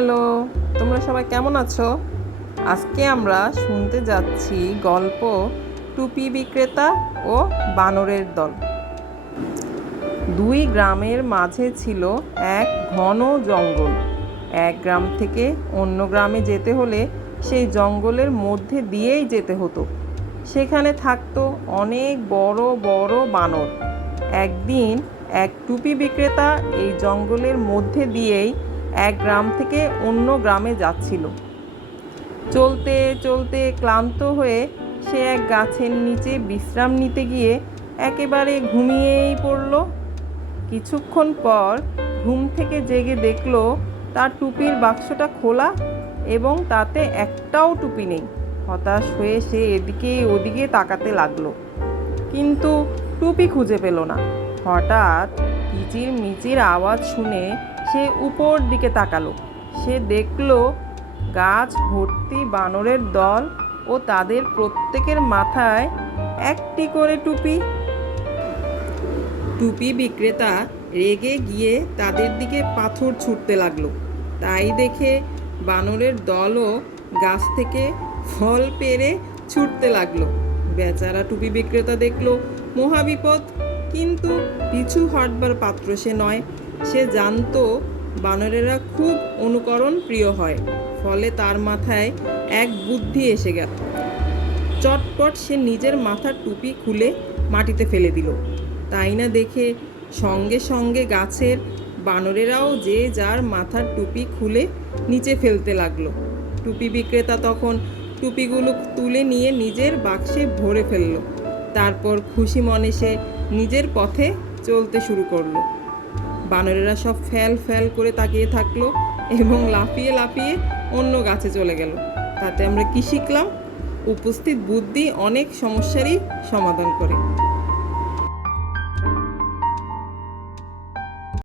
Hello, তোমরা সবাই কেমন আছো? আজকে আমরা শুনতে যাচ্ছি গল্প টুপি বিক্রেতা ও বানরের দল। দুই গ্রামের মাঝে ছিল এক ঘন জঙ্গল। এক গ্রাম থেকে অন্য গ্রামে যেতে হলে সেই জঙ্গলের মধ্যে দিয়েই যেতে হতো। সেখানে থাকতো অনেক বড় বড় বানর। একদিন এক টুপি বিক্রেতা এই জঙ্গলের মধ্যে দিয়েই এক গ্রাম থেকে অন্য গ্রামে যাচ্ছিল। চলতে চলতে ক্লান্ত হয়ে সে এক গাছের নিচে বিশ্রাম নিতে গিয়ে একেবারে ঘুমিয়েই পড়ল। কিছুক্ষণ পর ঘুম থেকে জেগে দেখল তার টুপির বাক্সটা খোলা এবং তাতে একটাও টুপি নেই। হতাশ হয়ে সে এদিকে ওদিকে তাকাতে লাগলো, কিন্তু টুপি খুঁজে পেল না। হঠাৎ কিচির মিচির আওয়াজ শুনে সে উপর দিকে তাকালো। সে দেখল গাছ ভর্তি বানরের দল ও তাদের প্রত্যেকের মাথায় একটি করে টুপি। টুপি বিক্রেতা রেগে গিয়ে তাদের দিকে পাথর ছুঁড়তে লাগলো। তাই দেখে বানরের দলও গাছ থেকে ফল পেড়ে ছুটতে লাগলো। বেচারা টুপি বিক্রেতা দেখলো মহাবিপদ, কিন্তু পিছু হটবার পাত্র সে নয়। সে জানতো বানরেরা খুব অনুকরণ প্রিয় হয়, ফলে তার মাথায় এক বুদ্ধি এসে গেল। চটপট সে নিজের মাথার টুপি খুলে মাটিতে ফেলে দিল। তাই না দেখে সঙ্গে সঙ্গে গাছের বানরেরাও যে যার মাথার টুপি খুলে নিচে ফেলতে লাগলো। টুপি বিক্রেতা তখন টুপিগুলো তুলে নিয়ে নিজের বাক্সে ভরে ফেলল। তারপর খুশি মনে সে নিজের পথে চলতে শুরু করলো। বানরেরা সব ফ্যাল ফ্যাল করে তাকিয়ে থাকলো এবং লাফিয়ে লাফিয়ে অন্য গাছে চলে গেল। তাতে আমরা কি শিখলাম? উপস্থিত বুদ্ধি অনেক সমস্যারই সমাধান করে।